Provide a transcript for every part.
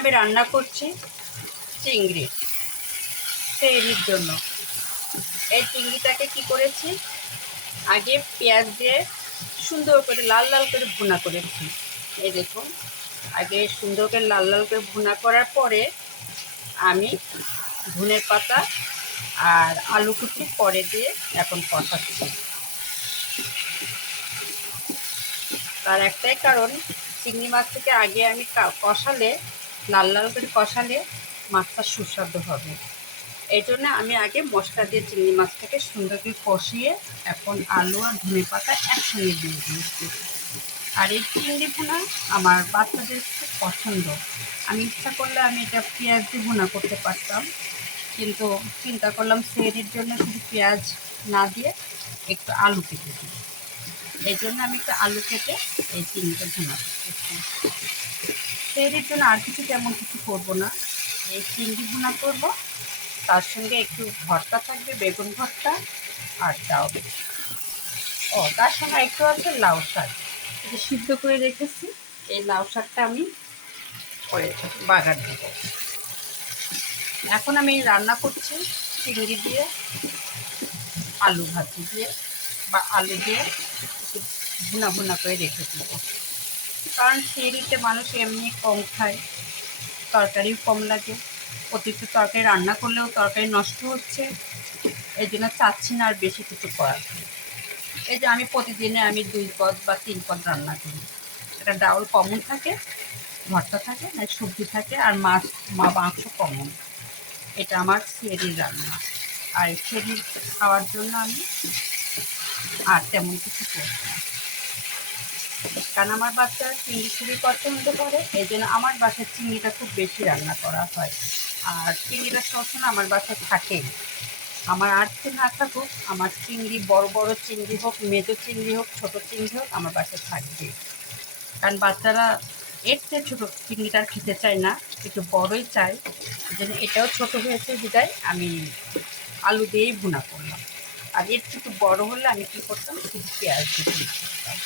আমি রান্না করছি চিংড়ি সেহরির জন্য। এই চিংড়িটাকে কি করেছি, আগে পেঁয়াজ দিয়ে সুন্দর করে লাল লাল করে ভুনা করেছি। এই দেখুন, আগে সুন্দর করে লাল লাল করে ভুনা করার পরে আমি ধনের পাতা আর আলু কুচি পরে দিয়ে এখন কষাচ্ছি। তার একটাই কারণ, চিংড়ি মাছটাকে আগে আমি কষালে, লাল লাল করে কষালে মাছটা সুস্বাদু হবে। এই জন্য আমি আগে মশলা দিয়ে চিংড়ি মাছটাকে সুন্দর করে কষিয়ে এখন আলু আর ধনে পাতা একসঙ্গে দিয়ে দিয়েছি। আর এই চিংড়ি ভুনা আমার বাচ্চাদের খুব পছন্দ। আমি ইচ্ছা করলে আমি এটা পেঁয়াজ দিয়ে ভুনা করতে পারতাম, কিন্তু চিন্তা করলাম সেহরির জন্য শুধু পেঁয়াজ না দিয়ে একটু আলু কেটে দিই। এই জন্য আমি একটু আলু কেটে এই চিংড়িটা ভুনা করতেছি। সেহরির জন্য আর কিছু তেমন কিছু করবো না, এই চিংড়ি ভুনা করবো, তার সঙ্গে একটু ভর্তা থাকবে, বেগুন ভর্তা আর ডাল। তার সঙ্গে একটু আছে লাউ শাক, এটা সিদ্ধ করে রেখেছি। এই লাউ শাকটা আমি করে বাগার দেব। এখন আমি রান্না করছি চিংড়ি দিয়ে আলু ভাজি দিয়ে, বা আলু দিয়ে একটু ভুনা ভুনা করে রেখে দেব। কারণ সেহরিতে মানুষ এমনি কম খায়, তরকারিও কম লাগে। অতিরিক্ত তরকারি রান্না করলেও তরকারি নষ্ট হচ্ছে, এই জন্য চাচ্ছি না আর বেশি কিছু করার। এই যে আমি প্রতিদিনে 2 পদ বা 3 পদ রান্না করি। একটা ডাউল কমন থাকে, ভর্তা থাকে, না সবজি থাকে, আর মাংস কমন। এটা আমার সেহরির রান্না। আর সেহরির খাওয়ার জন্য আমি আর তেমন কিছু করি না, কারণ আমার বাচ্চারা চিংড়ি খুবই পছন্দ করে। এই জন্য আমার বাসায় চিংড়িটা খুব বেশি রান্না করা হয়। আর চিংড়িটা সবসময় আমার বাসায় থাকেই। আমার আর কিছু না থাকুক, আমার চিংড়ি বড় বড় চিংড়ি হোক, মেজো চিংড়ি হোক, ছোটো চিংড়ি হোক, আমার বাসায় থাকবে। কারণ বাচ্চারা এর চেয়ে ছোটো চিংড়িটা আর খেতে চায় না, একটু বড়ই চায়। এই জন্য এটাও ছোটো হয়েছে বিদায় আমি আলু দিয়েই ভুনা করলাম। আর এর একটু বড় হলে আমি কী করতাম, শুধু পেঁয়াজ দিয়ে করতাম।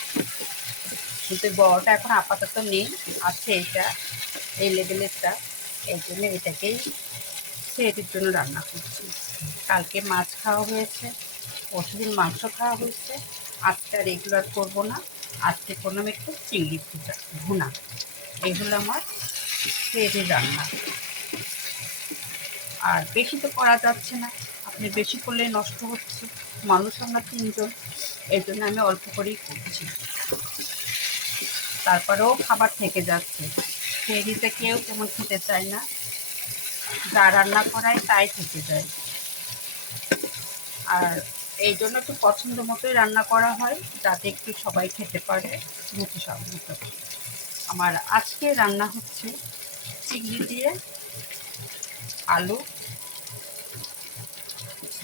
কিন্তু বড়টা এখন আপাতত নেই, আছে এটা এই লেভেলেরটা। এই জন্য এটাকেই সেহরির জন্য রান্না করছি। কালকে মাছ খাওয়া হয়েছে, পরশুদিন মাংস খাওয়া হয়েছে, আজকে আর রেগুলার করবো না। আজকে করলাম একটু চিংড়ি ভুনা। এগুলো আমার সেহরির রান্না। আর বেশি তো করা যাচ্ছে না, আপনি বেশি করলে নষ্ট হচ্ছে। মানুষ আমরা 3 জন, এই জন্য আমি অল্প করেই করছি। তারপরেও খাবার থেকে যাচ্ছে, সেহরিতে কেউ তেমন খেতে চায় না, যা রান্না করায় তাই থেকে যায়। আর এই জন্য একটু পছন্দ মতোই রান্না করা হয়, যাতে একটু সবাই খেতে পারে রুচি সম্মত। আমার আজকে রান্না হচ্ছে চিংড়ি দিয়ে আলু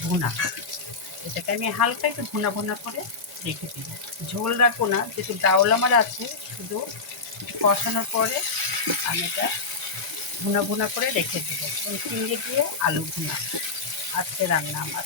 ভুনা। এটাকে আমি হালকা একটু ভুনা ভুনা করে রেখে দিই, ঝোল রাখবো না, যেহেতু ডাউল আমার আছে। শুধু কষানোর পরে আমি এটা ভুনা ভুনা করে রেখে দেবো। চিংড়ি দিয়ে আলু ভুনা আজকে রান্না আমার।